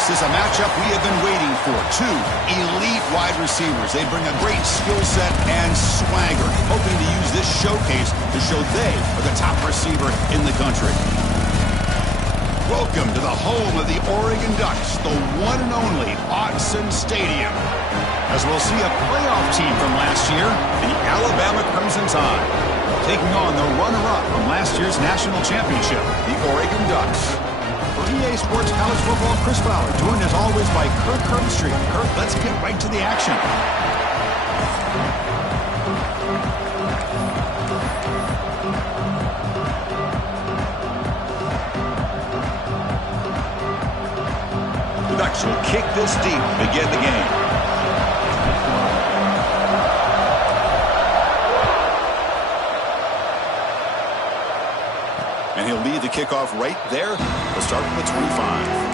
This is a matchup we have been waiting for. Two elite wide receivers. They bring a great skill set and swagger, hoping to use this showcase to show they are the top receiver in the country. Welcome to the home of the Oregon Ducks, the one and only Autzen Stadium. As we'll see a playoff team from last year, the Alabama Crimson Tide, taking on the runner-up from last year's national championship, the Oregon Ducks. For EA Sports College Football, Chris Fowler, joined as always by Kirk Herbstreit. Kirk, let's get right to the action. The Ducks will kick this deep to begin the game. And he'll lead the kickoff right there. We'll start from the 25.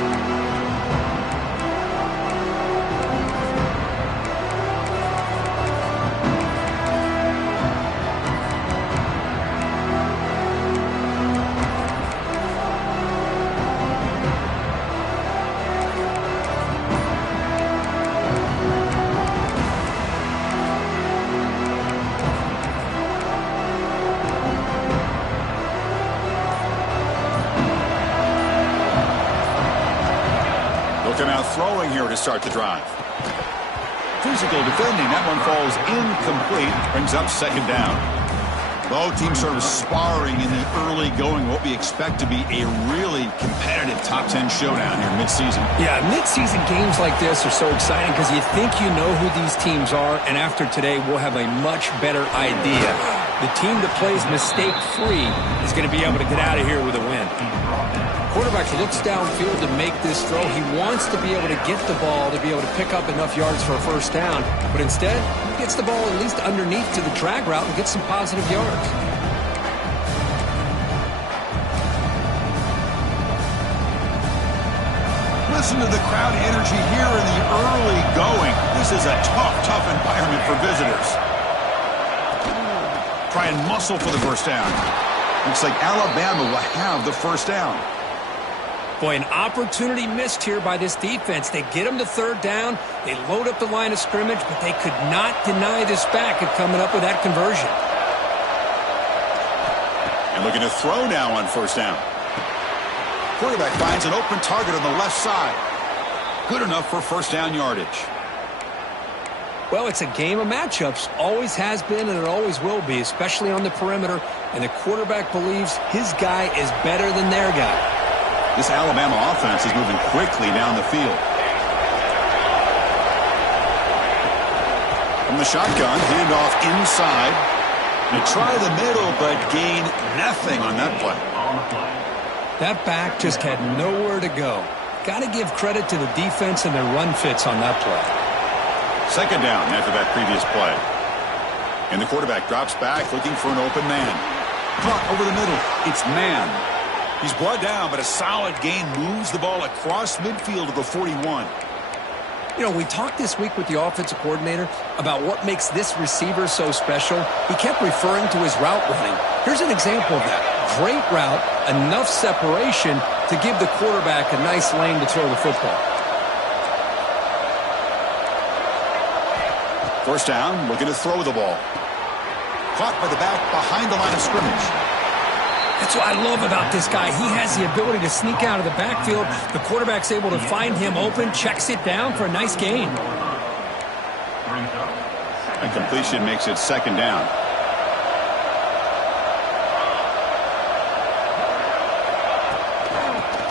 Come out throwing here to start the drive. Physical defending. That one falls incomplete. Brings up second down. Both teams sort of sparring in the early going. What we expect to be a really competitive top 10 showdown here midseason. Yeah, midseason games like this are so exciting because you think you know who these teams are, and after today we'll have a much better idea. The team that plays mistake-free is going to be able to get out of here with a win. Quarterback looks downfield to make this throw. He wants to be able to get the ball to be able to pick up enough yards for a first down. But instead, he gets the ball at least underneath to the drag route and gets some positive yards. Listen to the crowd energy here in the early going. This is a tough environment for visitors. Try and muscle for the first down. Looks like Alabama will have the first down. Boy, an opportunity missed here by this defense. They get them to third down. They load up the line of scrimmage, but they could not deny this back of coming up with that conversion. And looking to throw now on first down. Quarterback finds an open target on the left side. Good enough for first down yardage. Well, it's a game of matchups. Always has been, and it always will be, especially on the perimeter. And the quarterback believes his guy is better than their guy. This Alabama offense is moving quickly down the field. From the shotgun, handoff inside. They try the middle, but gain nothing on that play. That back just had nowhere to go. Got to give credit to the defense and their run fits on that play. Second down after that previous play. And the quarterback drops back looking for an open man. Caught over the middle. It's man. He's brought down, but a solid gain moves the ball across midfield to the 41. You know, we talked this week with the offensive coordinator about what makes this receiver so special. He kept referring to his route running. Here's an example of that. Great route, enough separation to give the quarterback a nice lane to throw the football. First down, looking to throw the ball. Caught by the back behind the line of scrimmage. That's what I love about this guy. He has the ability to sneak out of the backfield. The quarterback's able to find him open, checks it down for a nice gain. A completion makes it second down.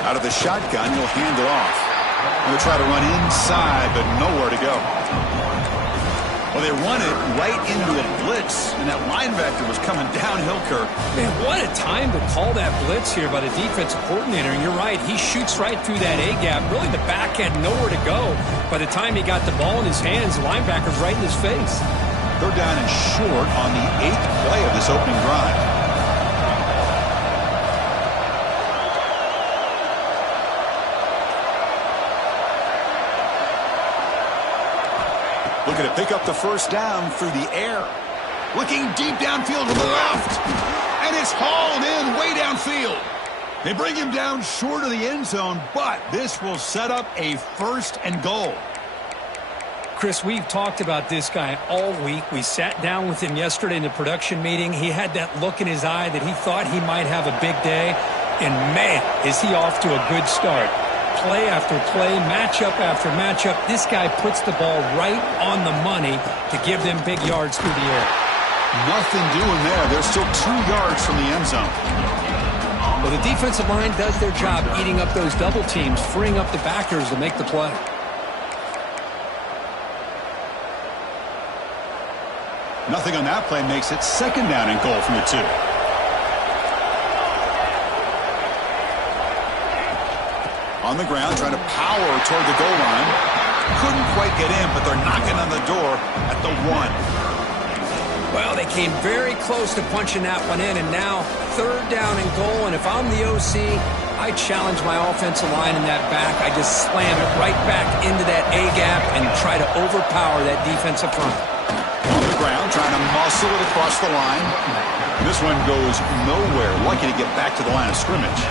Out of the shotgun, he'll hand it off. He'll try to run inside, but nowhere to go. Well, they run it right into a blitz, and that linebacker was coming downhill, Kirk. Man, what a time to call that blitz here by the defensive coordinator. And you're right, he shoots right through that A-gap. Really, the back had nowhere to go. By the time he got the ball in his hands, the linebacker's right in his face. Third down and short on the 8th play of this opening drive. Looking to pick up the first down through the air. Looking deep downfield to the left. And it's hauled in way downfield. They bring him down short of the end zone, but this will set up a 1st and goal. Chris, we've talked about this guy all week. We sat down with him yesterday in the production meeting. He had that look in his eye that he thought he might have a big day. And, man, is he off to a good start. Play after play, matchup after matchup. This guy puts the ball right on the money to give them big yards through the air. Nothing doing there. They're still 2 yards from the end zone. Well, the defensive line does their job eating up those double teams, freeing up the backers to make the play. Nothing on that play makes it 2nd down and goal from the 2. On the ground, trying to power toward the goal line. Couldn't quite get in, but they're knocking on the door at the 1. Well, they came very close to punching that one in, and now 3rd down and goal. And if I'm the OC, I challenge my offensive line in that back. I just slam it right back into that A-gap and try to overpower that defensive front. On the ground, trying to muscle it across the line. This one goes nowhere. Lucky to get back to the line of scrimmage.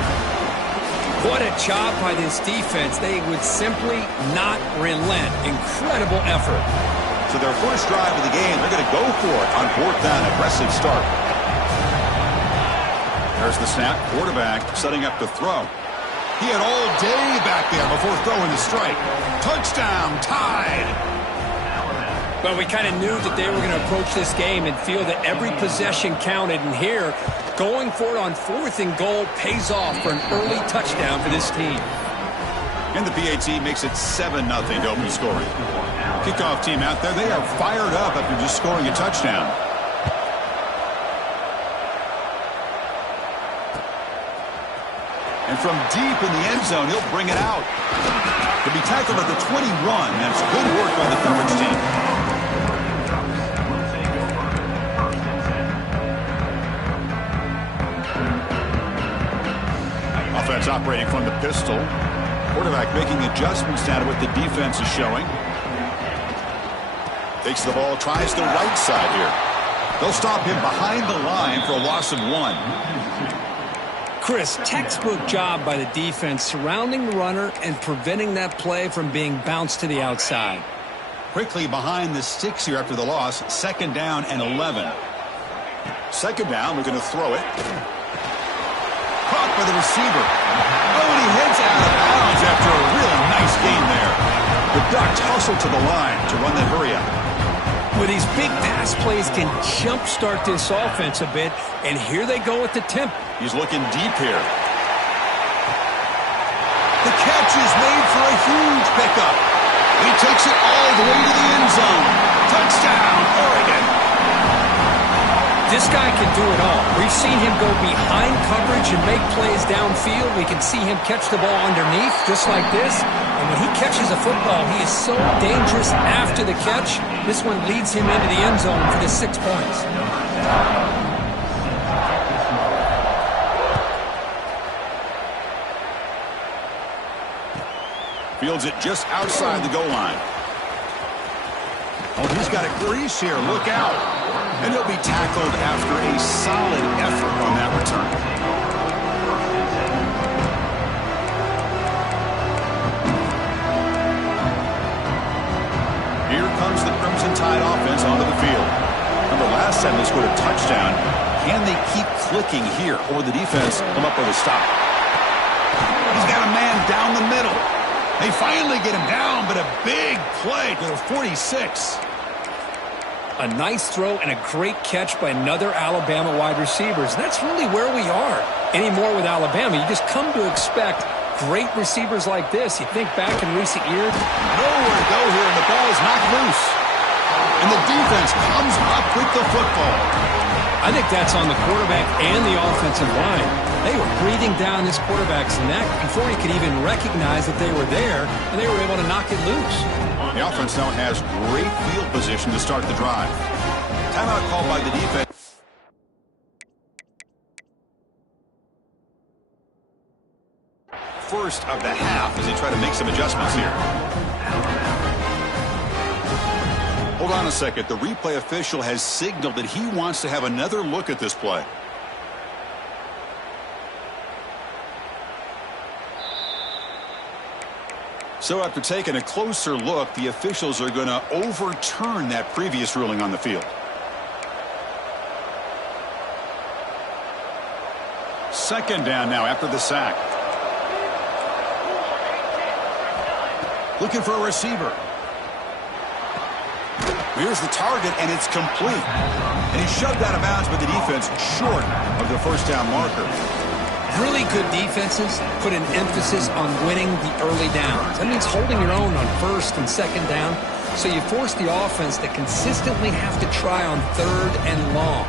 What a job by this defense. They would simply not relent. Incredible effort. So their first drive of the game, they're going to go for it on 4th down. Aggressive start. There's the snap. Quarterback setting up to throw. He had all day back there before throwing the strike. Touchdown, tied. Well, we kind of knew that they were going to approach this game and feel that every possession counted. And here, going for it on 4th and goal pays off for an early touchdown for this team. And the PAT makes it 7-0 to open scoring. Kickoff team out there, they are fired up after just scoring a touchdown. And from deep in the end zone, he'll bring it out. He'll be tackled at the 21. That's good work by the coverage team. Offense operating from the pistol. Quarterback making adjustments now to what the defense is showing. Takes the ball, tries the right side here. They'll stop him behind the line for a loss of 1. Chris, textbook job by the defense surrounding the runner and preventing that play from being bounced to the outside. Quickly behind the sticks here after the loss. 2nd down and 11. 2nd down, we're going to throw it. Caught by the receiver. Oh, and he heads out of bounds after a really nice gain there. The Ducks hustle to the line to run the hurry up. Well, these big pass plays can jumpstart this offense a bit, and here they go at the tempo. He's looking deep here. The catch is made for a huge pickup. He takes it all the way to the end zone. Touchdown, Oregon. This guy can do it all. We've seen him go behind coverage and make plays downfield. We can see him catch the ball underneath just like this. And when he catches a football, he is so dangerous after the catch. This one leads him into the end zone for the 6 points. Fields it just outside the goal line. Oh, he's got a crease here. Look out. And he'll be tackled after a solid effort on that return. Here comes the Crimson Tide offense onto the field. Remember last time they scored a touchdown. Can they keep clicking here, or the defense come up with a stop? He's got a man down the middle. They finally get him down, but a big play to the 46. A nice throw and a great catch by another Alabama wide receiver. And that's really where we are anymore with Alabama. You just come to expect great receivers like this. You think back in recent years. Nowhere to go here, and the ball is knocked loose. And the defense comes up with the football. I think that's on the quarterback and the offensive line. They were breathing down this quarterback's neck before he could even recognize that they were there, and they were able to knock it loose. The offense now has great field position to start the drive. Timeout called by the defense. First of the half as they try to make some adjustments here. Hold on a second. The replay official has signaled that he wants to have another look at this play. So after taking a closer look, the officials are going to overturn that previous ruling on the field. Second down now after the sack. Looking for a receiver. Here's the target, and it's complete. And he's shoved out of bounds by the defense short of the first down marker. Really good defenses put an emphasis on winning the early downs. That means holding your own on first and second down. So you force the offense to consistently have to try on third and long.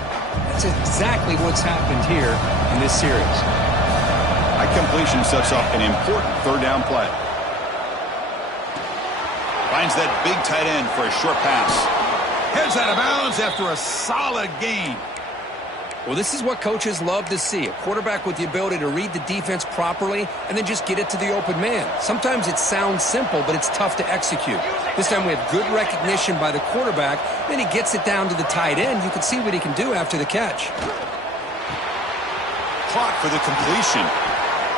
That's exactly what's happened here in this series. High completion sets up an important third down play. Finds that big tight end for a short pass. Heads out of bounds after a solid gain. Well, this is what coaches love to see. A quarterback with the ability to read the defense properly and then just get it to the open man. Sometimes it sounds simple, but it's tough to execute. This time we have good recognition by the quarterback. Then he gets it down to the tight end. You can see what he can do after the catch. Caught for the completion.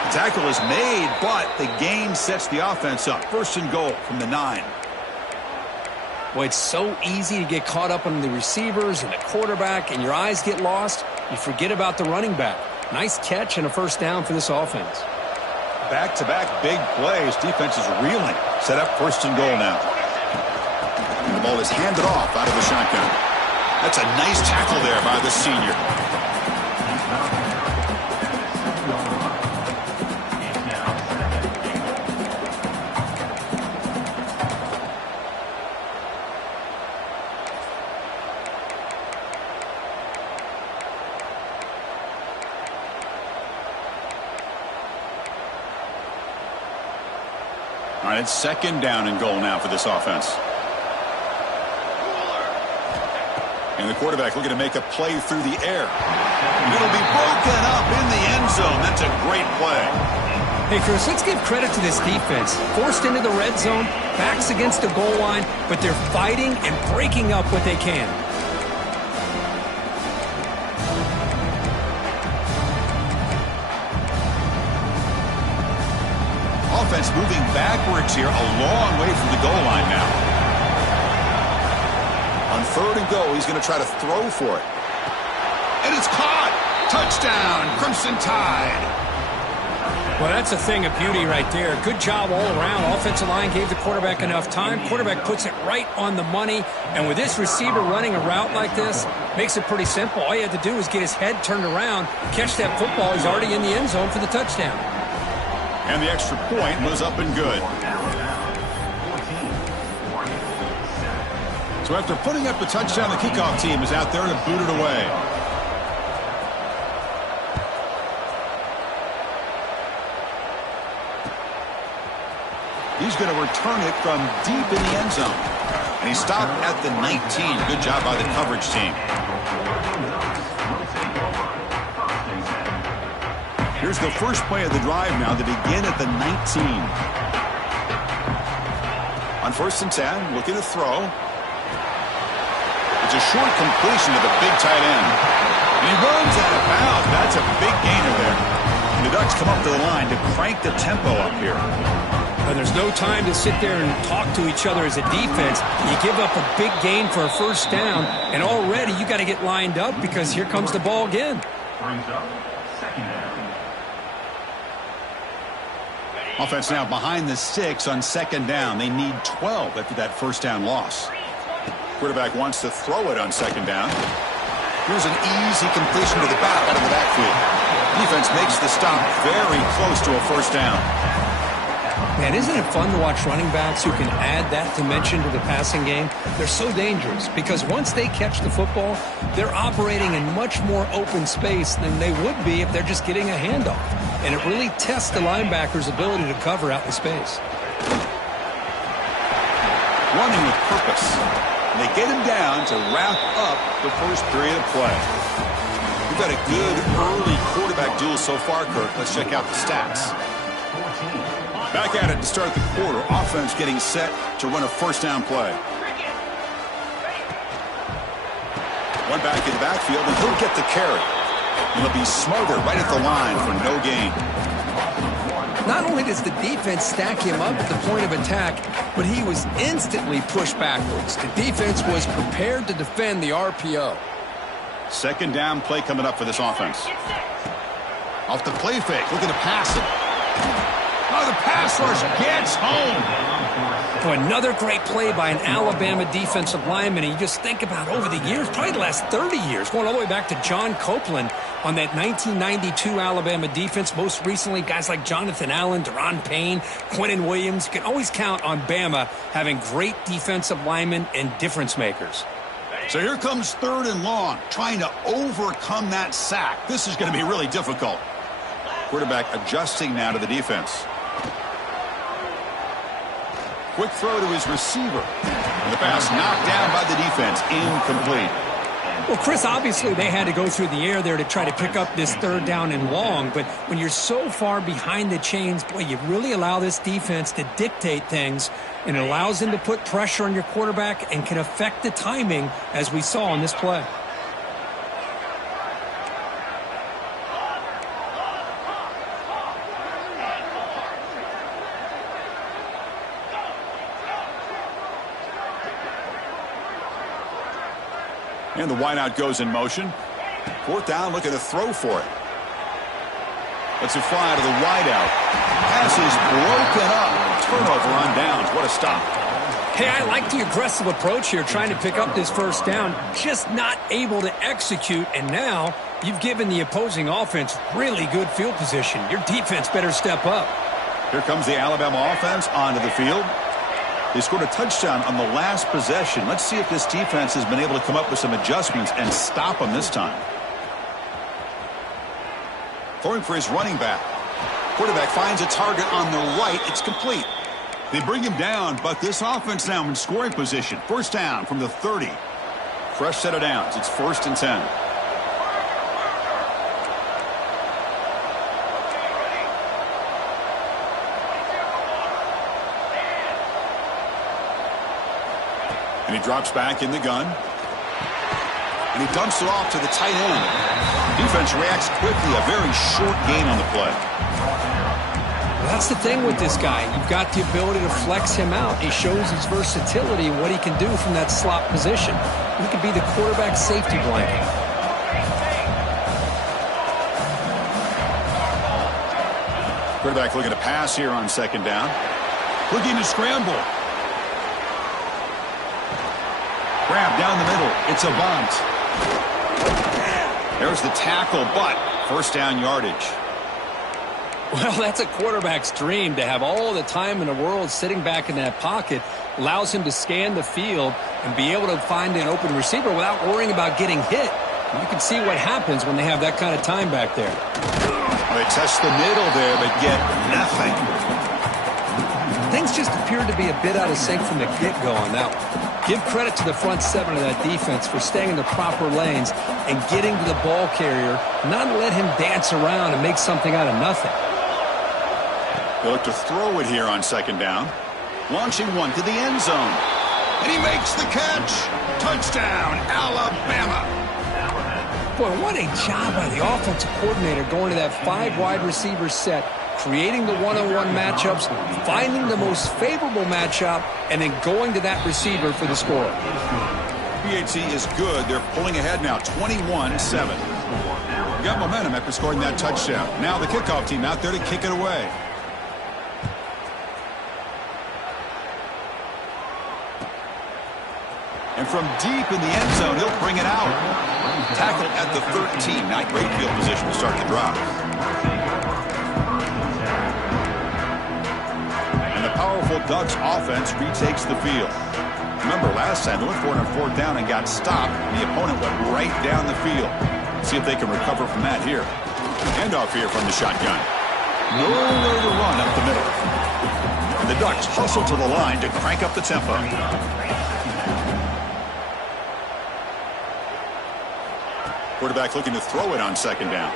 The tackle is made, but the gain sets the offense up. First and goal from the 9. Well, it's so easy to get caught up on the receivers and the quarterback, and your eyes get lost. You forget about the running back. Nice catch and a first down for this offense. Back-to-back big plays. Defense is reeling. Set up first and goal now. And the ball is handed off out of the shotgun. That's a nice tackle there by the senior. All right, it's second down and goal now for this offense. And the quarterback looking to make a play through the air. And it'll be broken up in the end zone. That's a great play. Hey, Chris, let's give credit to this defense. Forced into the red zone, backs against the goal line, but they're fighting and breaking up what they can. Offense moving backwards here, a long way from the goal line now. On third and goal, he's going to try to throw for it. And it's caught! Touchdown, Crimson Tide! Well, that's a thing of beauty right there. Good job all around. Offensive line gave the quarterback enough time. Quarterback puts it right on the money. And with this receiver running a route like this, makes it pretty simple. All you had to do is get his head turned around, catch that football. He's already in the end zone for the touchdown. And the extra point was up and good. So after putting up the touchdown, the kickoff team is out there to boot it away. He's going to return it from deep in the end zone. And he stopped at the 19. Good job by the coverage team. Here's the first play of the drive now to begin at the 19. On first and 10, looking to throw. It's a short completion to the big tight end. And he runs out of bounds. That's a big gainer there. And the Ducks come up to the line to crank the tempo up here. And there's no time to sit there and talk to each other as a defense. You give up a big gain for a first down, and already you got to get lined up because here comes the ball again. Offense now behind the 6 on second down. They need 12 after that first down loss. Quarterback wants to throw it on second down. Here's an easy completion to the back out of the backfield. Defense makes the stop very close to a first down. Man, isn't it fun to watch running backs who can add that dimension to the passing game? They're so dangerous because once they catch the football, they're operating in much more open space than they would be if they're just getting a handoff. And it really tests the linebacker's ability to cover out in space. Running with purpose. And they get him down to wrap up the first period of play. We've got a good early quarterback duel so far, Kirk. Let's check out the stats. Back at it to start the quarter. Offense getting set to run a first down play. One back in the backfield, and he'll get the carry. And he'll be smothered right at the line for no gain. Not only does the defense stack him up at the point of attack, but he was instantly pushed backwards. The defense was prepared to defend the RPO. Second down play coming up for this offense. Off the play fake, looking to pass it. Oh, the pass rush gets home. Boy, another great play by an Alabama defensive lineman. And you just think about over the years, probably the last 30 years, going all the way back to John Copeland on that 1992 Alabama defense. Most recently, guys like Jonathan Allen, Deron Payne, Quentin Williams. You can always count on Bama having great defensive linemen and difference makers. So here comes 3rd and long, trying to overcome that sack. This is going to be really difficult. Quarterback adjusting now to the defense. Quick throw to his receiver. And the pass knocked down by the defense. Incomplete. Well, Chris, obviously they had to go through the air there to try to pick up this 3rd down and long. But when you're so far behind the chains, boy, you really allow this defense to dictate things. And it allows them to put pressure on your quarterback and can affect the timing, as we saw on this play. And the wideout goes in motion. 4th down, looking to throw for it. Let's it fly to the wideout. Pass is broken up. Turnover on downs. What a stop. Hey, I like the aggressive approach here, trying to pick up this 1st down. Just not able to execute. And now you've given the opposing offense really good field position. Your defense better step up. Here comes the Alabama offense onto the field. They scored a touchdown on the last possession. Let's see if this defense has been able to come up with some adjustments and stop them this time. Throwing for his running back. Quarterback finds a target on the right. It's complete. They bring him down, but this offense now in scoring position. 1st down from the 30. Fresh set of downs. It's 1st and 10. And he drops back in the gun. And he dumps it off to the tight end. Defense reacts quickly. A very short gain on the play. Well, that's the thing with this guy. You've got the ability to flex him out. He shows his versatility and what he can do from that slot position. He could be the quarterback safety blanket. Quarterback looking to pass here on 2nd down. Looking to scramble. Grab down the middle. It's a bunt. There's the tackle, but 1st down yardage. Well, that's a quarterback's dream to have all the time in the world sitting back in that pocket. Allows him to scan the field and be able to find an open receiver without worrying about getting hit. And you can see what happens when they have that kind of time back there. Well, they test the middle there, but get nothing. Things just appeared to be a bit out of sync from the get-go on that one. Give credit to the front 7 of that defense for staying in the proper lanes and getting to the ball carrier, not let him dance around and make something out of nothing. They look to throw it here on 2nd down. Launching one to the end zone. And he makes the catch. Touchdown, Alabama. Boy, what a job by the offensive coordinator going to that 5 wide receiver set, creating the one-on-one matchups, finding the most favorable matchup, and then going to that receiver for the score. PAT is good. They're pulling ahead now, 21-7. Got momentum after scoring that touchdown. Now the kickoff team out there to kick it away. And from deep in the end zone, he'll bring it out. Tackled at the 13. Not great field position to start the drive. And the powerful Ducks offense retakes the field. Remember, last time they went for it on 4th down and got stopped. The opponent went right down the field. See if they can recover from that here. Handoff here from the shotgun. Nowhere to run up the middle. And the Ducks hustle to the line to crank up the tempo. Quarterback looking to throw it on 2nd down.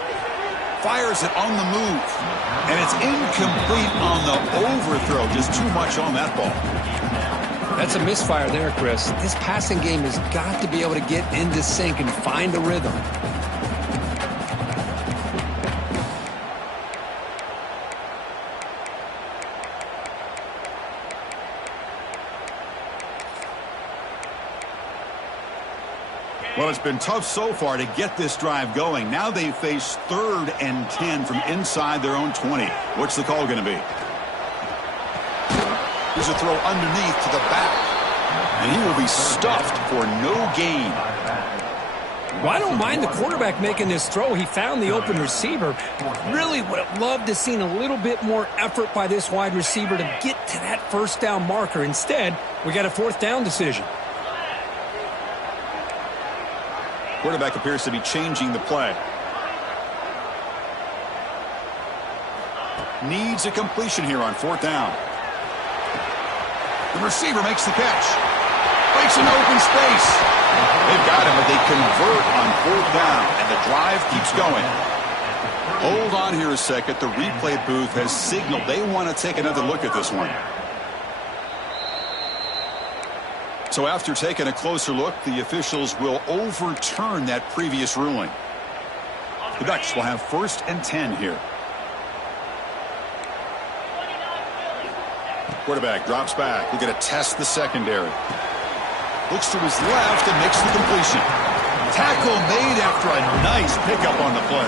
Fires it on the move. And it's incomplete on the overthrow. Just too much on that ball. That's a misfire there, Chris. This passing game has got to be able to get into sync and find a rhythm. Well, it's been tough so far to get this drive going. Now they face 3rd and 10 from inside their own 20. What's the call going to be? Here's a throw underneath to the back. And he will be stuffed for no gain. Well, I don't mind the quarterback making this throw. He found the open receiver. Really would have loved to have seen a little bit more effort by this wide receiver to get to that first down marker. Instead, we got a 4th down decision. Quarterback appears to be changing the play. Needs a completion here on 4th down. The receiver makes the catch. Breaks an open space. They've got him, but they convert on 4th down, and the drive keeps going. Hold on here a second. The replay booth has signaled they want to take another look at this one. So after taking a closer look, the officials will overturn that previous ruling. The Ducks will have 1st and 10 here. Quarterback drops back. We're going to test the secondary. Looks to his left and makes the completion. Tackle made after a nice pickup on the play.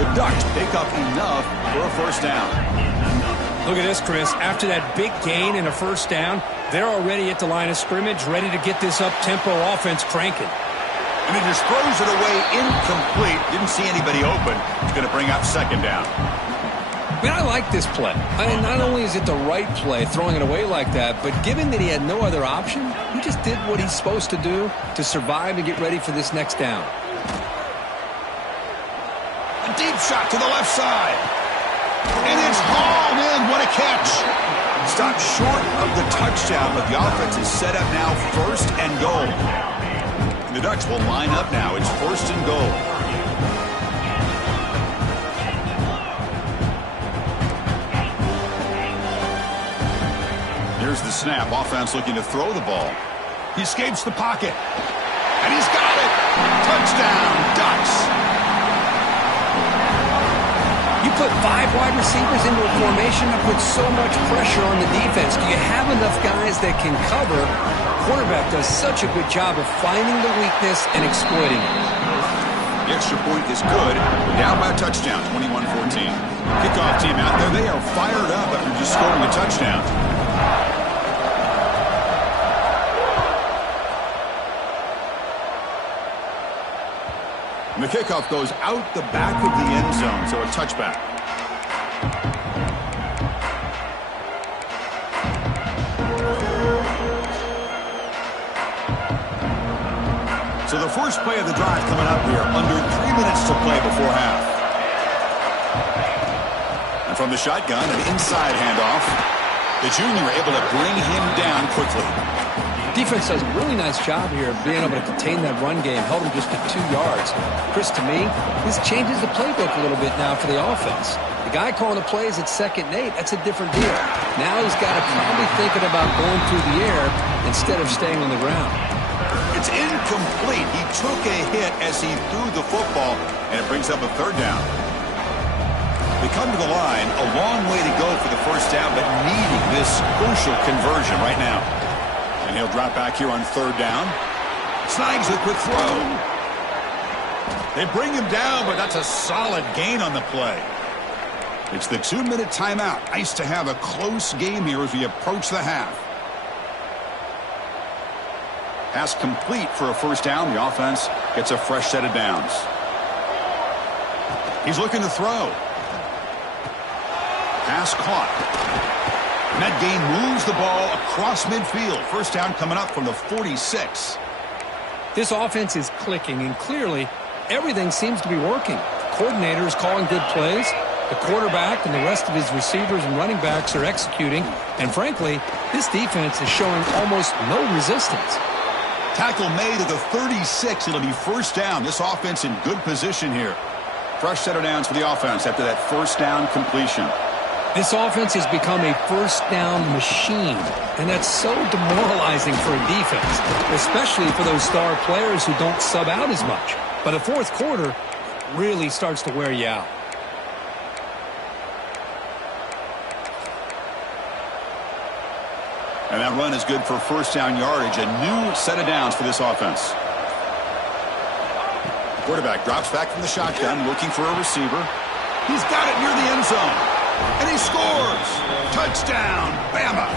The Ducks pick up enough for a 1st down. Look at this, Chris. After that big gain and a 1st down, they're already at the line of scrimmage, ready to get this up-tempo offense cranking. And he just throws it away incomplete. Didn't see anybody open. He's going to bring up 2nd down. I mean, I like this play. I mean, not only is it the right play, throwing it away like that, but given that he had no other option, he just did what he's supposed to do to survive and get ready for this next down. A deep shot to the left side. And it's hauled in. What a catch. Stopped short of the touchdown, but the offense is set up now 1st and goal. The Ducks will line up now. It's 1st and goal. Here's the snap. Offense looking to throw the ball. He escapes the pocket. And he's got it. Touchdown, Ducks. You put 5 wide receivers into a formation that puts so much pressure on the defense. Do you have enough guys that can cover? Quarterback does such a good job of finding the weakness and exploiting it. The extra point is good. We're down by a touchdown, 21-14. Kickoff team out there. They are fired up after just scoring a touchdown. And the kickoff goes out the back of the end zone, so a touchback. So the first play of the drive coming up here, under 3 minutes to play before half. And from the shotgun, an inside handoff. The junior able to bring him down quickly. Defense does a really nice job here of being able to contain that run game, held him just to 2 yards. Chris, to me, this changes the playbook a little bit now for the offense. The guy calling the plays at 2nd and 8, that's a different deal. Now he's got to probably thinking about going through the air instead of staying on the ground. It's incomplete. He took a hit as he threw the football, and it brings up a 3rd down. They come to the line, a long way to go for the 1st down, but needing this crucial conversion right now. And he'll drop back here on 3rd down. Snags a quick throw. They bring him down, but that's a solid gain on the play. It's the 2-minute timeout. Nice to have a close game here as we approach the half. Pass complete for a 1st down. The offense gets a fresh set of downs. He's looking to throw. Pass caught. And that gain moves the ball across midfield. 1st down coming up from the 46. This offense is clicking, and clearly everything seems to be working. The coordinator is calling good plays. The quarterback and the rest of his receivers and running backs are executing. And frankly, this defense is showing almost no resistance. Tackle made at the 36. It'll be 1st down. This offense in good position here. Fresh set of downs for the offense after that 1st down completion. This offense has become a 1st down machine, and that's so demoralizing for a defense, especially for those star players who don't sub out as much. By the 4th quarter, it really starts to wear you out. And that run is good for 1st down yardage, a new set of downs for this offense. Quarterback drops back from the shotgun, looking for a receiver. He's got it near the end zone. And he scores. Touchdown, Bama.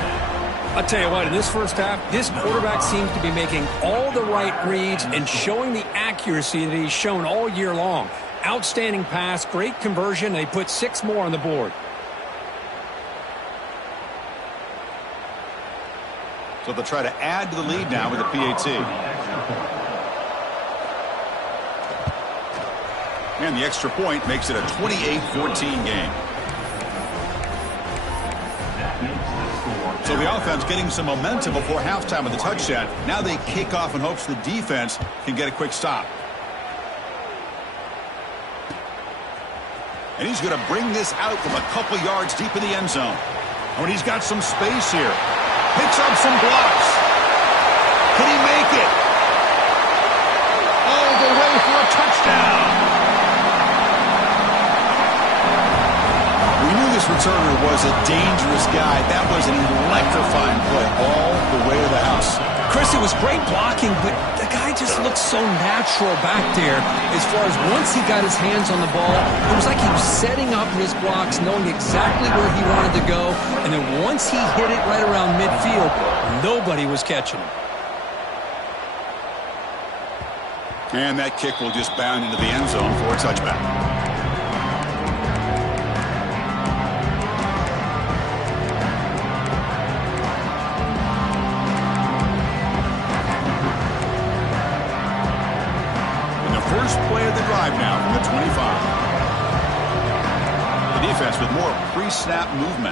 I'll tell you what, in this first half, this quarterback seems to be making all the right reads and showing the accuracy that he's shown all year long. Outstanding pass, great conversion. They put 6 more on the board. So they'll try to add to the lead now with a PAT. And the extra point makes it a 28-14 game. So the offense getting some momentum before halftime with the touchdown. Now they kick off in hopes the defense can get a quick stop. And he's going to bring this out from a couple yards deep in the end zone. When he's got some space here. Picks up some blocks. Can he make it? All the way for a touchdown. We knew this returner was a dangerous guy. That was an electrifying play all the way to the house. Chris, it was great blocking, but the guy just looked so natural back there. As far as once he got his hands on the ball, it was like he was setting up his blocks, knowing exactly where he wanted to go. And then once he hit it right around midfield, nobody was catching him. And that kick will just bound into the end zone for a touchback. First play of the drive now from the 25. The defense with more pre-snap movement.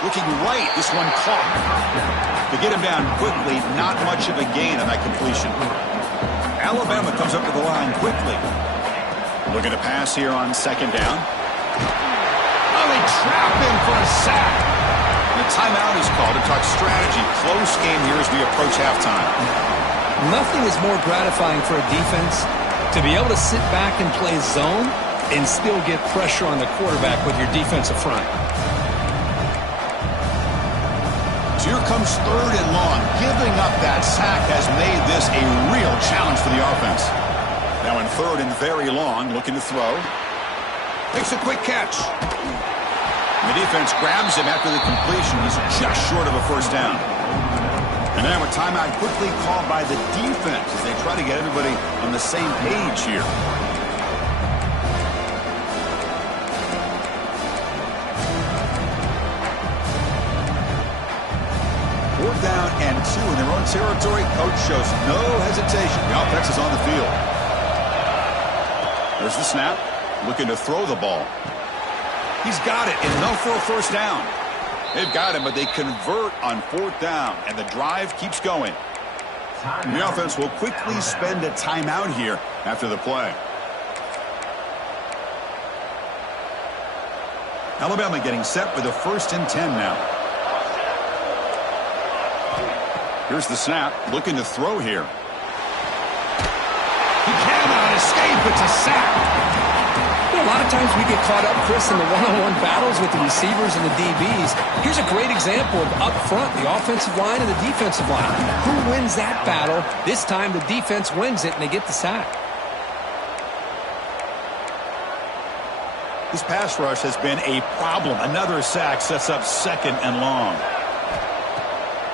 Looking right, this one caught. To get him down quickly, not much of a gain on that completion. Alabama comes up to the line quickly. Looking to pass here on second down. Oh, they trap him for a sack. The timeout is called to talk strategy. Close game here as we approach halftime. Nothing is more gratifying for a defense to be able to sit back and play zone and still get pressure on the quarterback with your defensive front. So here comes third and long. Giving up that sack has made this a real challenge for the offense. Now in third and very long, looking to throw. Makes a quick catch. The defense grabs him after the completion. He's just short of a first down. And now a timeout quickly called by the defense as they try to get everybody on the same page here. Fourth down and 2 in their own territory. Coach shows no hesitation. The offense is on the field. There's the snap. Looking to throw the ball. He's got it. Enough for a first down. They've got him, but they convert on fourth down, and the drive keeps going. And the offense will quickly spend a timeout here after the play. Alabama getting set with a 1st and 10 now. Here's the snap, looking to throw here. He cannot escape. It's a sack. A lot of times we get caught up, Chris, in the one-on-one battles with the receivers and the DBs. Here's a great example of up front, the offensive line and the defensive line. Who wins that battle? This time the defense wins it, and they get the sack. This pass rush has been a problem. Another sack sets up 2nd and long.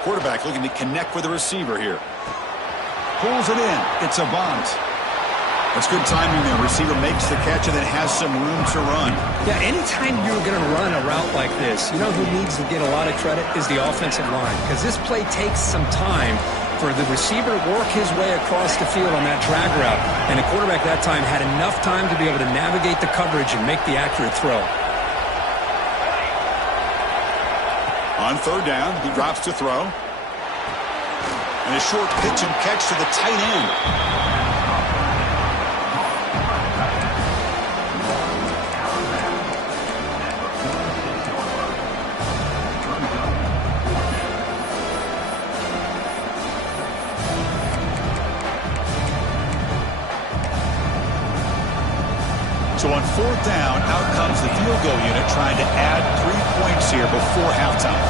Quarterback looking to connect with the receiver here. Pulls it in. It's a bunt. That's good timing there. Receiver makes the catch and then has some room to run. Yeah, anytime you're going to run a route like this, you know who needs to get a lot of credit is the offensive line. Because this play takes some time for the receiver to work his way across the field on that drag route. And the quarterback that time had enough time to be able to navigate the coverage and make the accurate throw. On third down, he drops to throw. And a short pitch and catch to the tight end. So on fourth down, out comes the field goal unit trying to add 3 points here before halftime.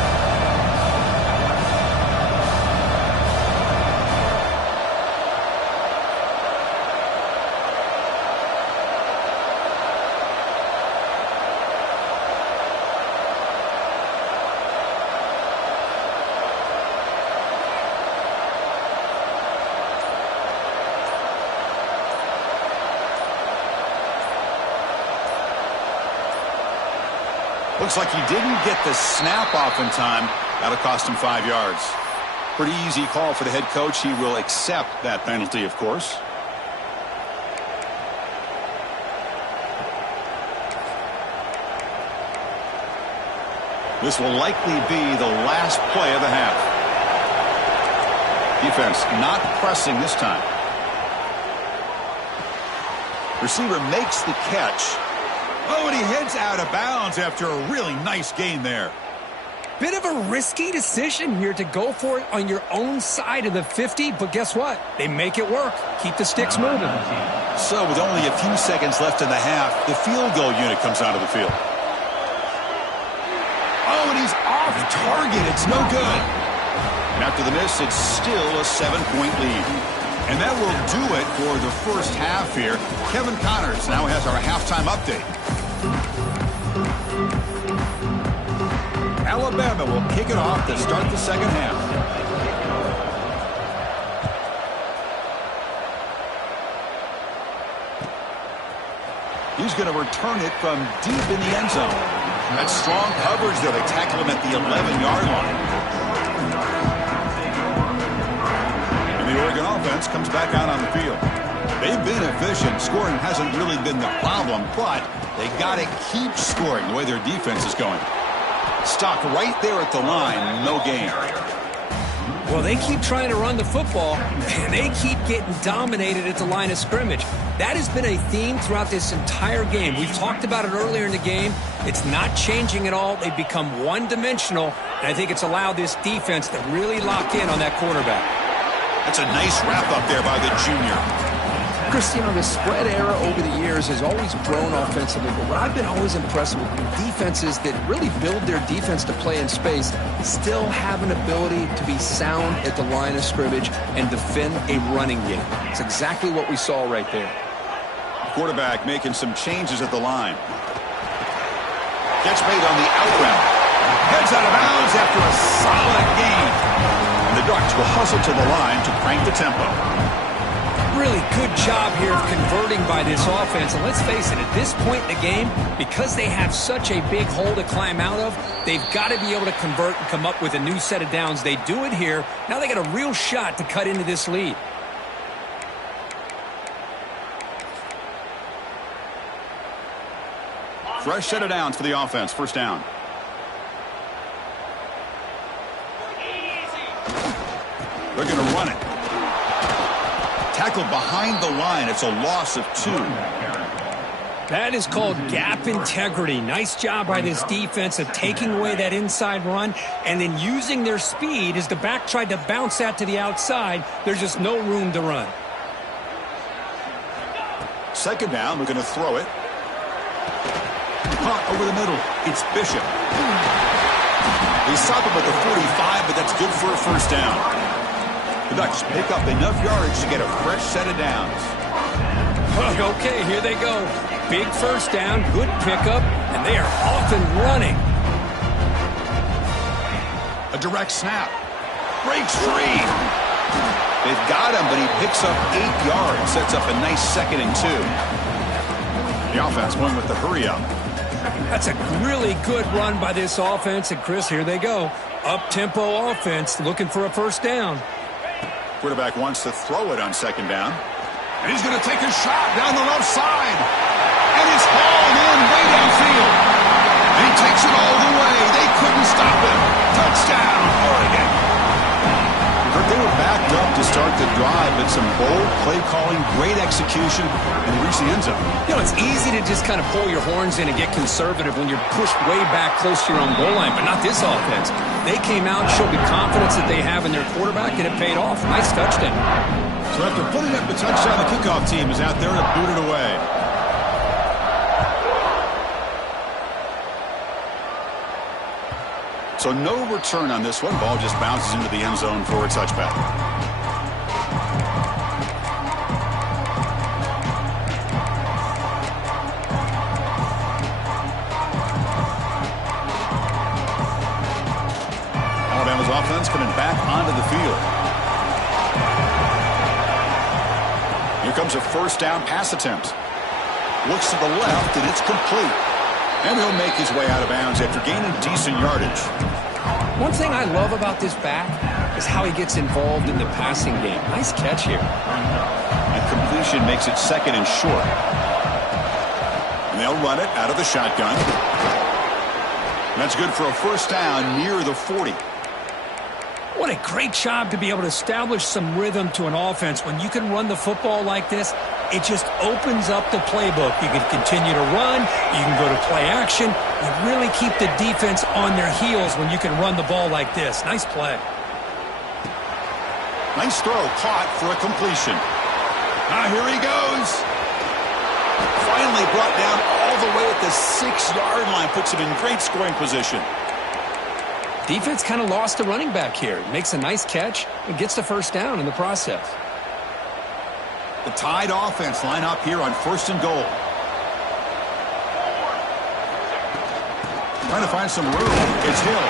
Looks like he didn't get the snap off in time. That'll cost him 5 yards. Pretty easy call for the head coach. He will accept that penalty, of course. This will likely be the last play of the half. Defense not pressing this time. Receiver makes the catch. Oh, and he heads out of bounds after a really nice gain there. Bit of a risky decision here to go for it on your own side of the 50, but guess what? They make it work. Keep the sticks moving. So with only a few seconds left in the half, the field goal unit comes out of the field. Oh, and he's off target. It's no good. And after the miss, it's still a 7-point lead. And that will do it for the first half here. Kevin Connors now has our halftime update. Alabama will kick it off to start the second half. He's going to return it from deep in the end zone. That's strong coverage there. They tackle him at the 11-yard line. And the Oregon offense comes back out on the field. They've been efficient. Scoring hasn't really been the problem, but they got to keep scoring the way their defense is going. Stopped right there at the line. No gain. Well, they keep trying to run the football, and they keep getting dominated at the line of scrimmage. That has been a theme throughout this entire game. We've talked about it earlier in the game. It's not changing at all. They've become one-dimensional, and I think it's allowed this defense to really lock in on that quarterback. That's a nice wrap-up there by the junior. Chris, you know, the spread era over the years has always grown offensively, but what I've been always impressed with defenses that really build their defense to play in space still have an ability to be sound at the line of scrimmage and defend a running game. It's exactly what we saw right there. Quarterback making some changes at the line. Catch made on the out route. Heads out of bounds after a solid gain. And the Ducks will hustle to the line to crank the tempo. Really good job here of converting by this offense. And let's face it, at this point in the game, because they have such a big hole to climb out of, they've got to be able to convert and come up with a new set of downs. They do it here. Now they got a real shot to cut into this lead. Fresh set of downs for the offense. First down. They're going to run it. Tackled behind the line. It's a loss of 2. That is called gap integrity. Nice job by this defense of taking away that inside run and then using their speed as the back tried to bounce that to the outside. There's just no room to run. Second down. We're going to throw it. Caught over the middle. It's Bishop. They stop him at the 45, but that's good for a first down. The Ducks pick up enough yardage to get a fresh set of downs. Okay, here they go. Big first down, good pickup, and they are off and running. A direct snap. Breaks free. They've got him, but he picks up 8 yards. Sets up a nice 2nd and 2. The offense going with the hurry up. That's a really good run by this offense. And, Chris, here they go. Up-tempo offense looking for a first down. Quarterback wants to throw it on second down. And he's going to take a shot down the left side. And it's hauled in way downfield. And he takes it all the way. They couldn't stop him. Touchdown, Oregon. They were backed up to start the drive, but some bold play calling, great execution, and they reached the end zone. You know, it's easy to just kind of pull your horns in and get conservative when you're pushed way back close to your own goal line, but not this offense. They came out, showed the confidence that they have in their quarterback, and it paid off. Nice touchdown. So after putting up the touchdown, the kickoff team is out there to boot it away. So no return on this one. Ball just bounces into the end zone for a touchback. Alabama's offense coming back onto the field. Here comes a first down pass attempt. Looks to the left, and it's complete. And he'll make his way out of bounds after gaining decent yardage. One thing I love about this back is how he gets involved in the passing game. Nice catch here. And completion makes it 2nd and short. And they'll run it out of the shotgun. And that's good for a first down near the 40. What a great job to be able to establish some rhythm to an offense. When you can run the football like this, it just opens up the playbook. You can continue to run. You can go to play action. You really keep the defense on their heels when you can run the ball like this. Nice play. Nice throw, caught for a completion. Here he goes. Finally brought down all the way at the 6-yard line. Puts him in great scoring position. Defense kind of lost the running back here. Makes a nice catch and gets the first down in the process. The Tide offense line up here on 1st and goal. Trying to find some room. It's Hill.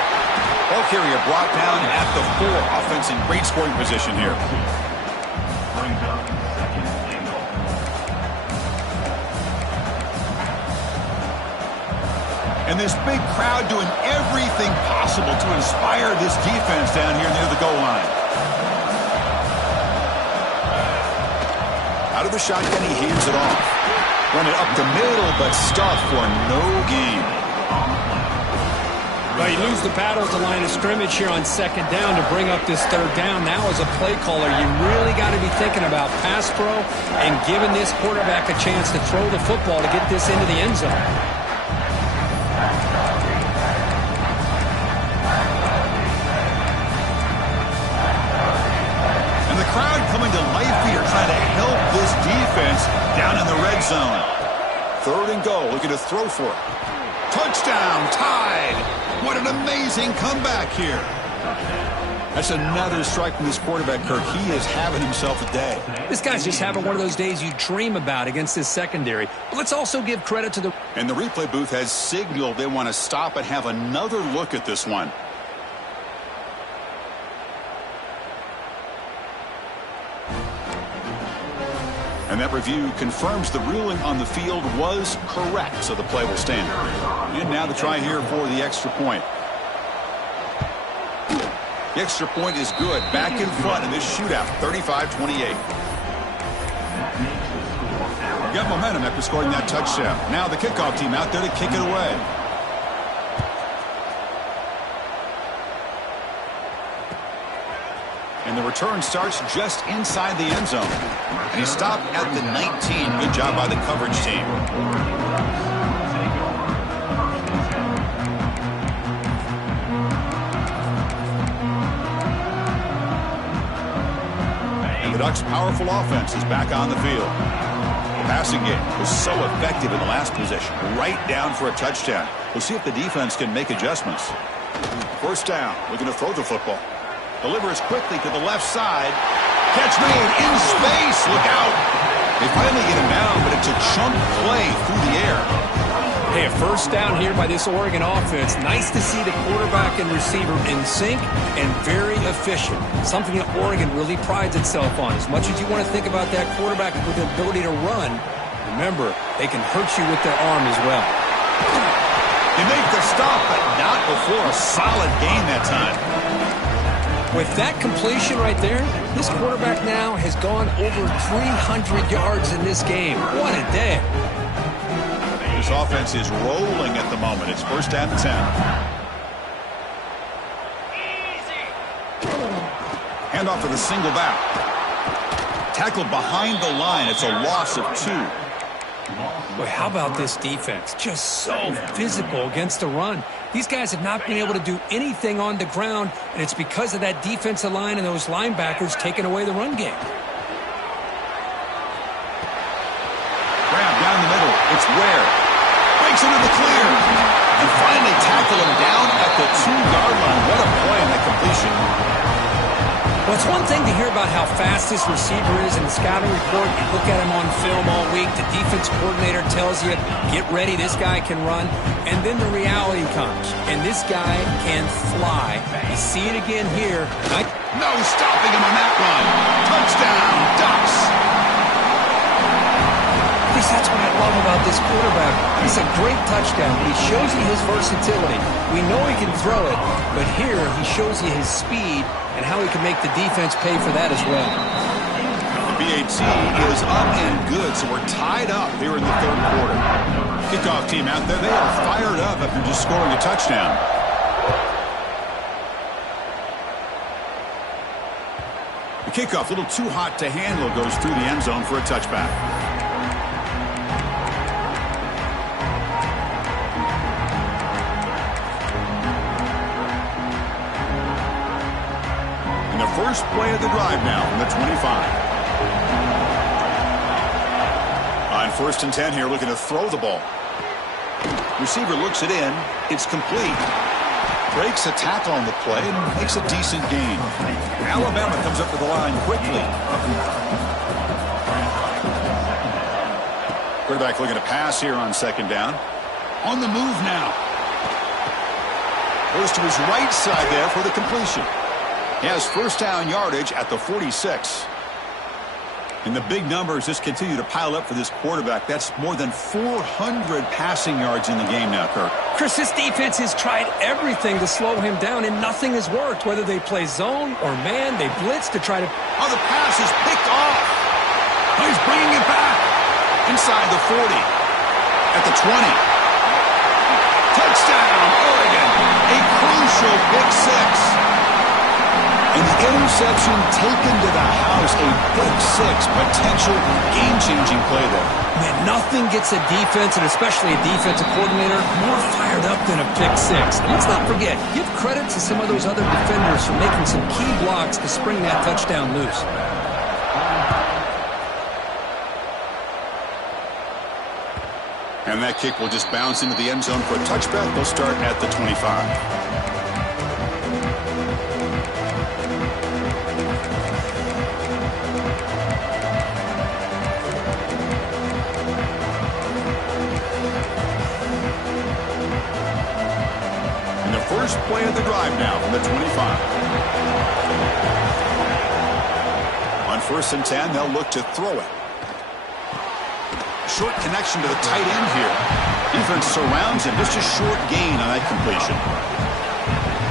Ball carrier brought down at the 4. Offense in great scoring position here. And this big crowd doing everything possible to inspire this defense down here near the goal line. Out of the shotgun, he hands it off. Run it up the middle, but stuffed for no gain. Well, you lose the battle at the line of scrimmage here on 2nd down to bring up this 3rd down. Now as a play caller, you really got to be thinking about pass pro and giving this quarterback a chance to throw the football to get this into the end zone. Crowd coming to life here, trying to help this defense down in the red zone. 3rd and goal, looking to throw for it. Touchdown, Tide! What an amazing comeback here. That's another strike from this quarterback, Kirk. He is having himself a day. This guy's just having one of those days you dream about against this secondary. But let's also give credit to the... And the replay booth has signaled they want to stop and have another look at this one. And that review confirms the ruling on the field was correct, so the play will stand. And now the try here for the extra point. The extra point is good. Back in front in this shootout, 35-28. Got momentum after scoring that touchdown. Now the kickoff team out there to kick it away. And the return starts just inside the end zone. And he stopped at the 19. Good job by the coverage team. And the Ducks' powerful offense is back on the field. The passing game was so effective in the last possession. Right down for a touchdown. We'll see if the defense can make adjustments. 1st down. Looking to throw the football. Delivers quickly to the left side. Catch made in space. Look out. They finally get him down, but it's a chunk play through the air. Hey, a first down here by this Oregon offense. Nice to see the quarterback and receiver in sync and very efficient. Something that Oregon really prides itself on. As much as you want to think about that quarterback with the ability to run, remember, they can hurt you with their arm as well. They make the stop, but not before a solid gain that time. With that completion right there, this quarterback now has gone over 300 yards in this game. What a day. This offense is rolling at the moment. It's 1st down and 10. Handoff to the single back. Tackled behind the line. It's a loss of 2. Boy, how about this defense? Just so physical against the run. These guys have not been able to do anything on the ground, and it's because of that defensive line and those linebackers taking away the run game. Grab down the middle. It's Ware. Breaks into the clear. And finally tackle him down at the 2-yard line. What a play on that completion. Well, it's one thing to hear about how fast this receiver is in the scouting report. You look at him on film all week. The defense coordinator tells you, get ready, this guy can run. And then the reality comes, and this guy can fly. You see it again here. No stopping him on that run. Touchdown, Ducks. At least that's what I love about this quarterback. It's a great touchdown. He shows you his versatility. We know he can throw it, but here he shows you his speed and how he can make the defense pay for that as well. The BAT is up and good, so we're tied up here in the third quarter. Kickoff team out there, they are fired up after just scoring a touchdown. The kickoff, a little too hot to handle, goes through the end zone for a touchback. And the first play of the drive now from the 25. On 1st and 10 here, looking to throw the ball. Receiver looks it in. It's complete. Breaks a tackle on the play and makes a decent gain. Alabama comes up to the line quickly. Quarterback looking to pass here on 2nd down. On the move now. Goes to his right side there for the completion. He has 1st down yardage at the 46. And the big numbers just continue to pile up for this quarterback. That's more than 400 passing yards in the game now, Kirk. Chris, this defense has tried everything to slow him down, and nothing has worked. Whether they play zone or man, they blitz to try to... Oh, the pass is picked off. Oh, he's bringing it back. Inside the 40. At the 20. Touchdown, Oregon. A crucial pick 6. And the interception taken to the house, a pick 6, potential game-changing play there. Man, nothing gets a defense, and especially a defensive coordinator, more fired up than a pick 6. And let's not forget, give credit to some of those other defenders for making some key blocks to spring that touchdown loose. And that kick will just bounce into the end zone for a touchback. They'll start at the 25. First play of the drive now from the 25. On 1st and 10, they'll look to throw it. Short connection to the tight end here. Defense surrounds him. Just a short gain on that completion.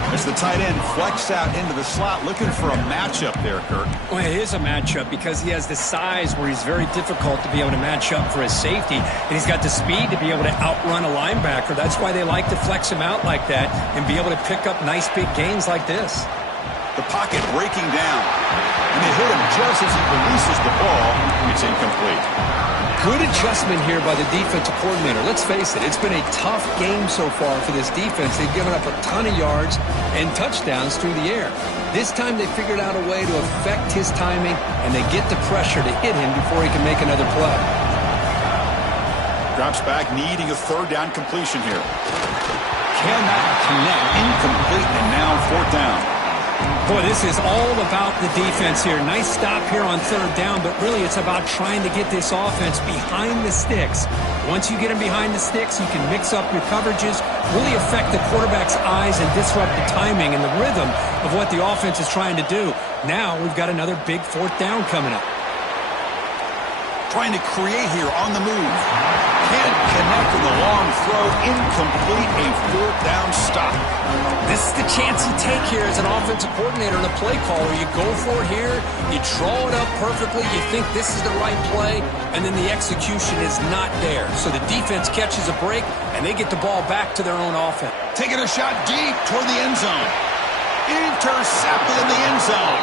As the tight end flex out into the slot, looking for a matchup there, Kirk. Well, it is a matchup because he has the size where he's very difficult to be able to match up for his safety. And he's got the speed to be able to outrun a linebacker. That's why they like to flex him out like that and be able to pick up nice big gains like this. The pocket breaking down. And they hit him just as he releases the ball. It's incomplete. Good adjustment here by the defensive coordinator. Let's face it, it's been a tough game so far for this defense. They've given up a ton of yards and touchdowns through the air. This time they figured out a way to affect his timing, and they get the pressure to hit him before he can make another play. Drops back, needing a 3rd down completion here. Cannot connect. Incomplete, and now 4th down. Boy, this is all about the defense here. Nice stop here on 3rd down, but really it's about trying to get this offense behind the sticks. Once you get them behind the sticks, you can mix up your coverages, really affect the quarterback's eyes and disrupt the timing and the rhythm of what the offense is trying to do. Now we've got another big 4th down coming up. Trying to create here on the move. Can't connect with a long throw. Incomplete, a 4th down stop. This is the chance you take here as an offensive coordinator and a play caller. You go for it here, you draw it up perfectly, you think this is the right play, and then the execution is not there. So the defense catches a break, and they get the ball back to their own offense. Taking a shot deep toward the end zone. Intercepted in the end zone.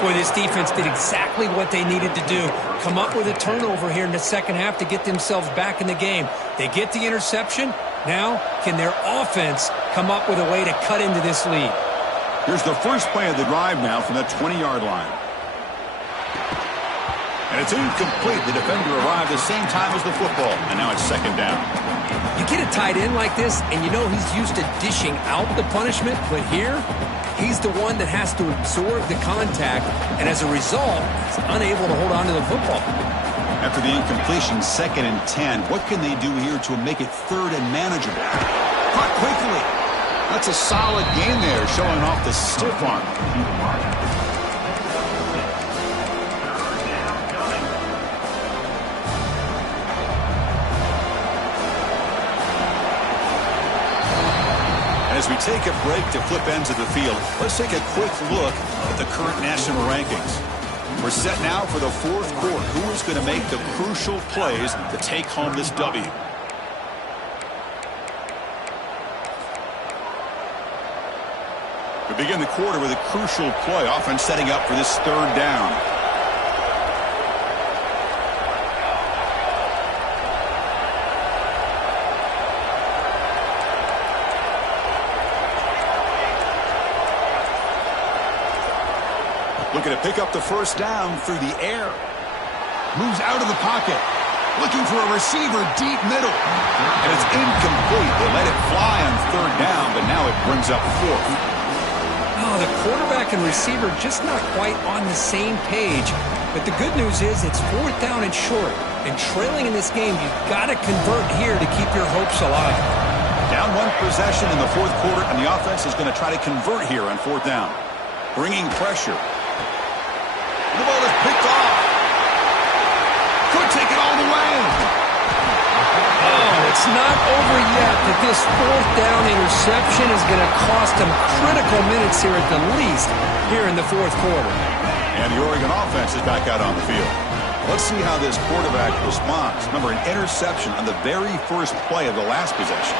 Boy, this defense did exactly what they needed to do. Come up with a turnover here in the 2nd half to get themselves back in the game. They get the interception. Now, can their offense come up with a way to cut into this lead? Here's the first play of the drive now from the 20-yard line. And it's incomplete. The defender arrived the same time as the football. And now it's 2nd down. You get a tight end like this, and you know he's used to dishing out the punishment. But here, he's the one that has to absorb the contact. And as a result, he's unable to hold on to the football. After the incompletion, 2nd and 10. What can they do here to make it 3rd and manageable? Caught quickly. That's a solid gain there, showing off the stiff arm. As we take a break to flip ends of the field, let's take a quick look at the current national rankings. We're set now for the fourth quarter. Who is going to make the crucial plays to take home this W? We begin the quarter with a crucial play, often setting up for this third down. Looking to pick up the first down through the air. Moves out of the pocket. Looking for a receiver deep middle. And it's incomplete. They let it fly on third down, but now it brings up fourth. Oh, the quarterback and receiver just not quite on the same page. But the good news is it's fourth down and short. And trailing in this game, you've got to convert here to keep your hopes alive. Down one possession in the fourth quarter, and the offense is going to try to convert here on fourth down. Bringing pressure. The ball is picked off. Could take it all the way. Oh, it's not over yet, but this fourth down interception is going to cost them critical minutes here at the least here in the fourth quarter. And the Oregon offense is back out on the field. Let's see how this quarterback responds. Remember, an interception on the very first play of the last possession.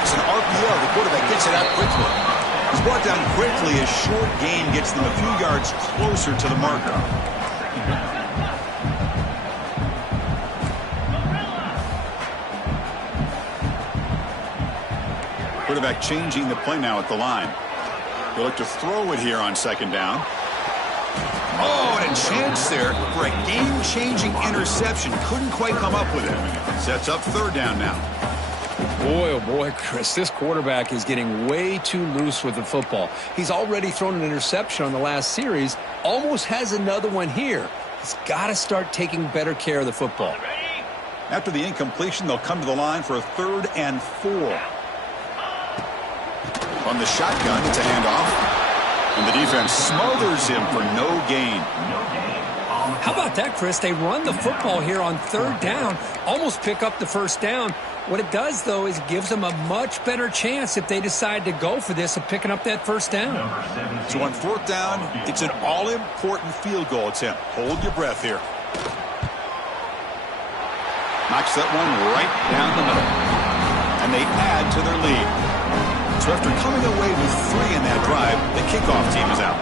It's an RPO. The quarterback gets it out quickly. He's brought down quickly as short gain gets them a few yards closer to the marker. Quarterback changing the play now at the line. He'll look to throw it here on second down. Oh, and a chance there for a game-changing interception. Couldn't quite come up with it. Sets up third down now. Boy, oh boy, Chris, this quarterback is getting way too loose with the football. He's already thrown an interception on the last series, almost has another one here. He's got to start taking better care of the football. After the incompletion, they'll come to the line for a 3rd and 4. On the shotgun, it's a handoff. And the defense smothers him for no gain. How about that, Chris? They run the football here on third down, almost pick up the first down. What it does, though, is it gives them a much better chance if they decide to go for this of picking up that first down. So on fourth down, it's an all-important field goal attempt. Hold your breath here. Knocks that one right down the middle. And they add to their lead. So after coming away with 3 in that drive, the kickoff team is out.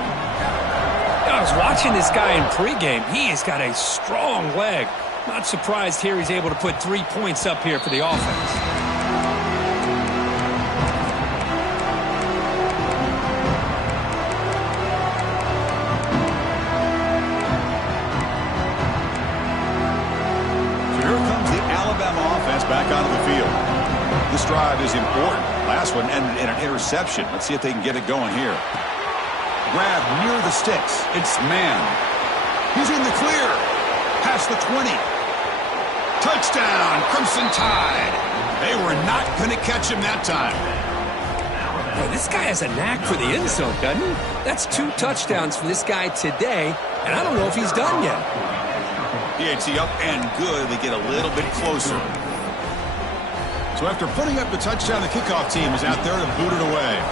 I was watching this guy in pregame. He has got a strong leg. Not surprised here he's able to put 3 points up here for the offense. So here comes the Alabama offense back onto the field. This drive is important. Last one ended in an interception. Let's see if they can get it going here. Grab near the sticks. It's man. He's in the clear. Past the 20. Touchdown, Crimson Tide. They were not going to catch him that time. Boy, this guy has a knack for the end zone, doesn't he? That's 2 touchdowns for this guy today, and I don't know if he's done yet. PAT up and good. They get a little bit closer. So after putting up the touchdown, the kickoff team is out there to boot it away.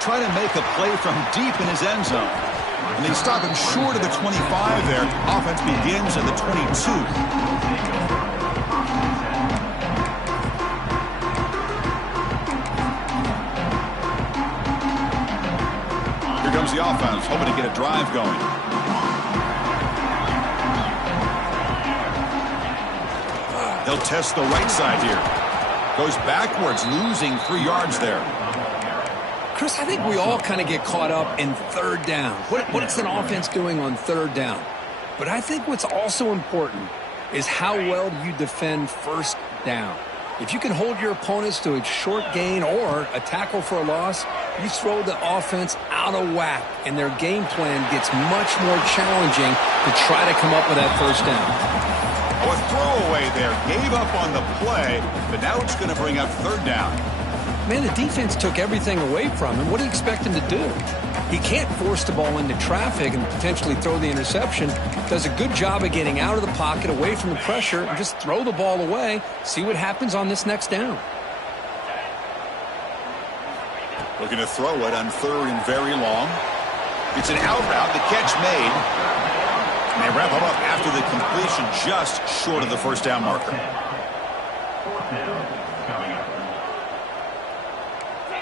Try to make a play from deep in his end zone. And they stop him short of the 25 there. Offense begins at the 22. Here comes the offense, hoping to get a drive going. They'll test the right side here. Goes backwards, losing 3 yards there. Chris, I think we all kind of get caught up in third down. What's an offense doing on third down? But I think what's also important is how well do you defend first down. If you can hold your opponents to a short gain or a tackle for a loss, you throw the offense out of whack, and their game plan gets much more challenging to try to come up with that first down. Oh, a throwaway there. Gave up on the play, but now it's going to bring up third down. man, the defense took everything away from him. What do you expect him to do? He can't force the ball into traffic and potentially throw the interception. Does a good job of getting out of the pocket, away from the pressure, and just throw the ball away. See what happens on this next down. Looking to throw it on 3rd and very long. It's an out route. The catch made. And they wrap it up after the completion just short of the first down marker.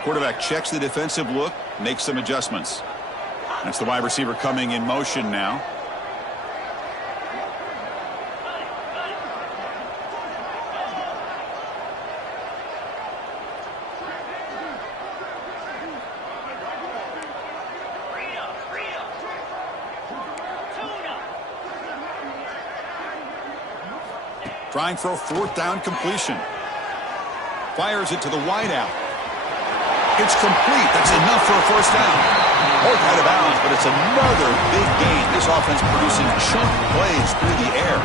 Quarterback checks the defensive look, makes some adjustments. That's the wide receiver coming in motion now. Trying for a 4th down completion. Fires it to the wideout. It's complete. That's enough for a first down. Both out of bounds, but it's another big gain. This offense producing chunk plays through the air.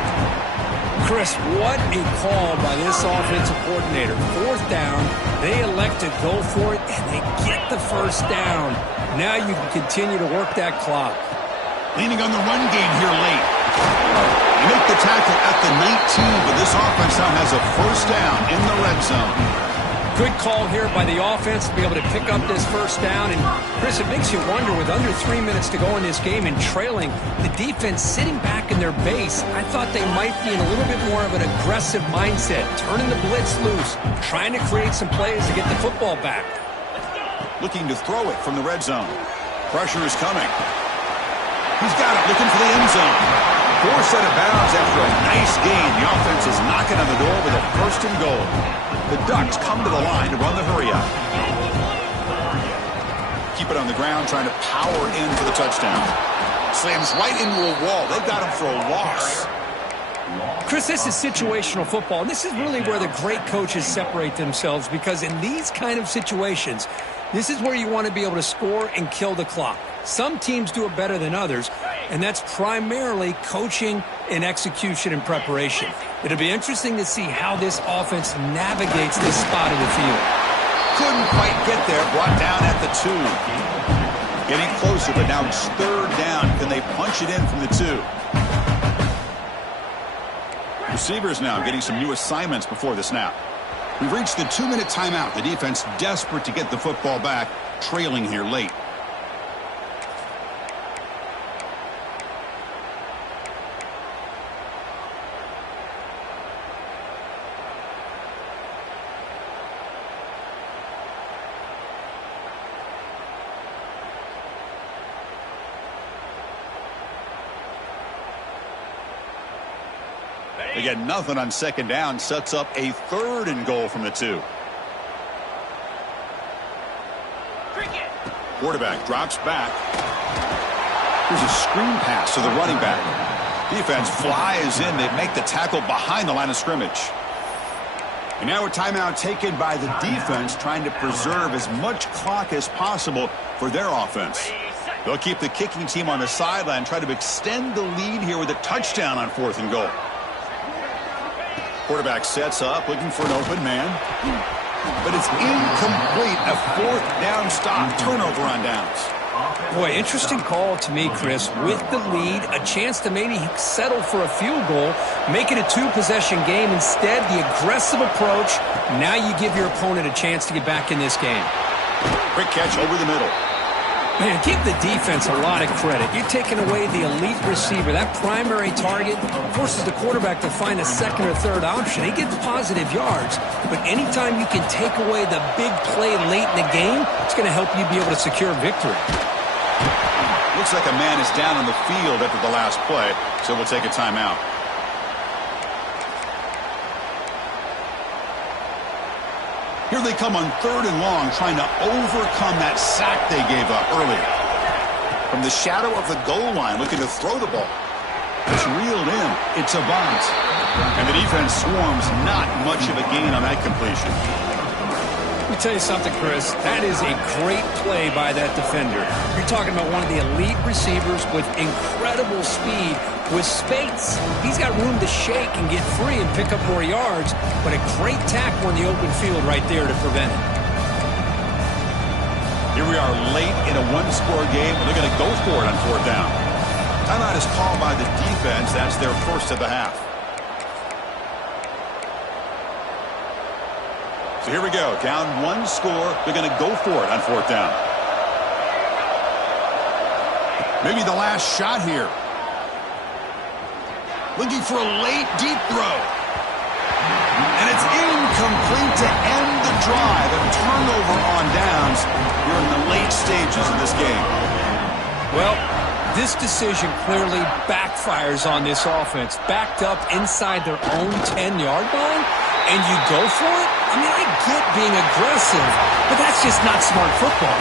Chris, what a call by this offensive coordinator. 4th down, they elect to go for it, and they get the first down. Now you can continue to work that clock. Leaning on the run game here late. They make the tackle at the 19, but this offense now has a first down in the red zone. Good call here by the offense to be able to pick up this first down. And, Chris, it makes you wonder, with under 3 minutes to go in this game and trailing, the defense sitting back in their base, I thought they might be in a little bit more of an aggressive mindset, turning the blitz loose, trying to create some plays to get the football back. Looking to throw it from the red zone. Pressure is coming. He's got it, looking for the end zone. 4th out of bounds after a nice gain. The offense is knocking on the door with a 1st and goal. The Ducks come to the line to run the hurry-up. Keep it on the ground, trying to power in for the touchdown. Slams right into a wall. They've got him for a loss. Chris, this is situational football, and this is really where the great coaches separate themselves, because in these kind of situations, this is where you want to be able to score and kill the clock. Some teams do it better than others, and that's primarily coaching and execution and preparation. It'll be interesting to see how this offense navigates this spot of the field. Couldn't quite get there, brought down at the 2. Getting closer, but now it's 3rd down. Can they punch it in from the 2? Receivers now getting some new assignments before the snap. We've reached the 2-minute timeout. The defense desperate to get the football back, trailing here late. They get nothing on 2nd down, sets up a 3rd and goal from the 2. Quarterback drops back. Here's a screen pass to the running back. Defense flies in. They make the tackle behind the line of scrimmage. And now a timeout taken by the defense, trying to preserve as much clock as possible for their offense. They'll keep the kicking team on the sideline, try to extend the lead here with a touchdown on 4th and goal. Quarterback sets up, looking for an open man. But it's incomplete. A 4th down stop. Turnover on downs. Boy, interesting call to me, Chris. With the lead, a chance to maybe settle for a field goal, make it a 2-possession game. Instead, the aggressive approach. Now you give your opponent a chance to get back in this game. Quick catch over the middle. Man, give the defense a lot of credit. You're taking away the elite receiver. That primary target forces the quarterback to find a 2nd or 3rd option. He gets positive yards, but anytime you can take away the big play late in the game, it's going to help you be able to secure victory. Looks like a man is down on the field after the last play, so we'll take a timeout. Here they come on 3rd and long, trying to overcome that sack they gave up earlier. From the shadow of the goal line, looking to throw the ball. It's reeled in. It's a bunt. And the defense swarms. Not much of a gain on that completion. Let me tell you something, Chris. That is a great play by that defender. You're talking about one of the elite receivers with incredible speed. With space, he's got room to shake and get free and pick up more yards, but a great tackle in the open field right there to prevent it. Here we are late in a one-score game. They're going to go for it on fourth down. Timeout is called by the defense. That's their first of the half. So here we go. Down one score. They're going to go for it on fourth down. Maybe the last shot here. Looking for a late deep throw. And it's incomplete to end the drive. A turnover on downs. You're in the late stages of this game. Well, this decision clearly backfires on this offense. Backed up inside their own 10-yard line, and you go for it? I mean, I get being aggressive, but that's just not smart football.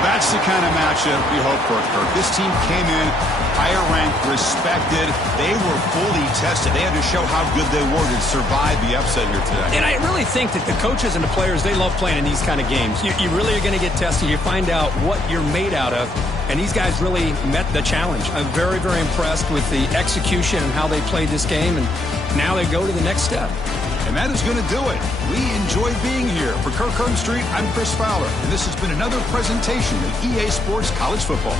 That's the kind of matchup we hope for, Kirk. This team came in higher ranked, respected. They were fully tested. They had to show how good they were to survive the upset here today. And I really think that the coaches and the players, they love playing in these kind of games. You really are going to get tested. You find out what you're made out of. And these guys really met the challenge. I'm very, very impressed with the execution and how they played this game. And now they go to the next step. And that is going to do it. We enjoyed being here. For Kirk Street, I'm Chris Fowler. And this has been another presentation of EA Sports College Football.